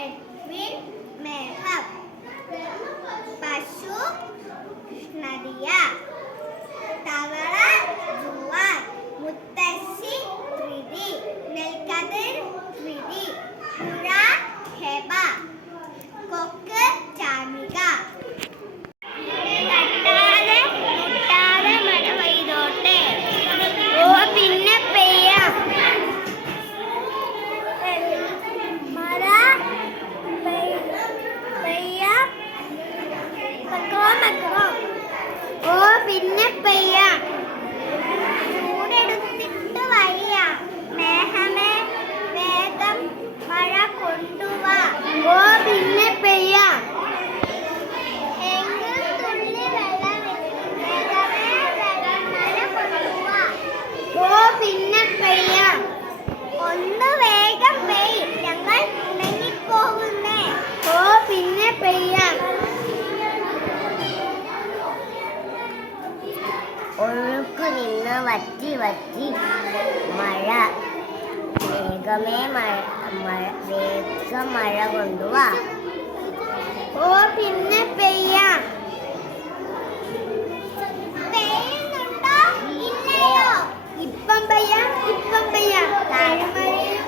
Edwin മേഹബ്, പശു Nadia, തവള Juan, മുത്തശ്ശി ത്രിതി, നെൽക്കതിർ ത്രിതി, പുഴ ഹെബ, കൊക്ക് ചാമിക. തട്ടാതെ മുട്ടാതെ മഴ പെയ്തോട്ടെ, ഓ പിന്നെ പെയ്യാം. മഴ പെയ്യാം, ഓ പിന്നെ പെയ്യാം. ചൂടെടുത്തിട്ട് വയ്യ, മേഘമേ വേഗം മഴ കൊണ്ടുവാ, ഓ പിന്നെ പെയ്യാം. എങ്ങും തുള്ളി വെള്ളമില്ല, മേഘമേ മഴ കൊണ്ടുവാ, ഓ പിന്നെ പെയ്യാം. ഒന്ന് വേഗം പെയ്യ്, ഞങ്ങൾ ഉണങ്ങിപ്പോകുന്നേ, ഓ പിന്നെ പെയ്യാം. ഒഴുക്കു നിന്ന് വറ്റി വറ്റി മഴ, മേഘമേ വേഗം മഴ കൊണ്ടുവാ, ഓ പിന്നെ പെയ്യാം. പെയ്യുന്നുണ്ടോ ഇല്ലയോ? ഇപ്പം പെയ്യാം, ഇപ്പം പെയ്യാം. താഴ്മഴയും